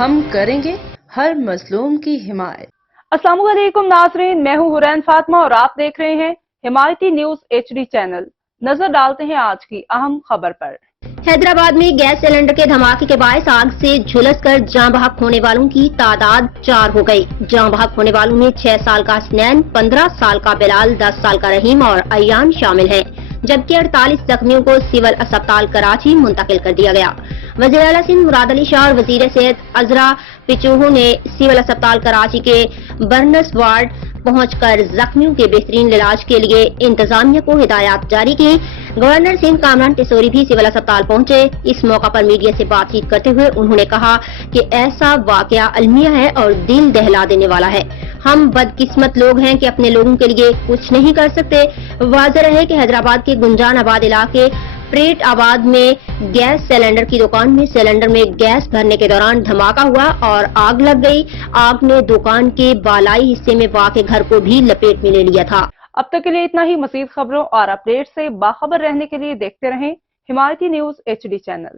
ہم کریں گے ہر مظلوم کی حمایت۔ السلام علیکم ناظرین، میں ہوں حرین فاطمہ اور آپ دیکھ رہے ہیں حمایتی نیوز HD چینل۔ نظر ڈالتے ہیں آج کی اہم خبر پر۔ حیدرآباد میں گیس سلنڈر کے دھماکے کے باعث آگ سے جھلس کر جاں بحق ہونے والوں کی تعداد 4 ہو گئی۔ جاں بحق ہونے والوں میں 6 سال کا حسنین، 15 سال کا بلال، 10 سال کا رحیم اور ایان شامل ہیں، جبکہ 48 زخمیوں کو سول اسپتال کراچی منتقل کر دیا گیا۔ وزیر اعلیٰ سندھ مراد علی شاہ اور وزیر صحت عذرا پچوہو نے سول اسپتال کراچی کے برنس وارڈ پہنچ کر زخمیوں کے بہترین علاج کے لیے انتظامیہ کو ہدایات جاری کی۔ گورنر سندھ کامران ٹیسوری بھی سول اسپتال پہنچے۔ اس موقع پر میڈیا سے بات چیت کرتے ہوئے انہوں نے کہا کہ ایسا واقعہ المیہ ہے اور دل دہلا دینے والا ہے۔ ہم بدقسمت لوگ ہیں کہ اپنے لوگوں کے لیے کچھ نہیں کر سکتے۔ واضح رہے کہ حیدرآباد کے گنجان آباد علاقے پریٹ آباد میں گیس سلنڈر کی دکان میں سلنڈر میں گیس بھرنے کے دوران دھماکہ ہوا اور آگ لگ گئی۔ آگ نے دکان کے بالائی حصے میں واقع گھر کو بھی لپیٹ میں لے لیا تھا۔ اب تک کے لیے اتنا ہی۔ مزید خبروں اور اپڈیٹ سے باخبر رہنے کے لیے دیکھتے رہیں حمایتی نیوز HD چینل۔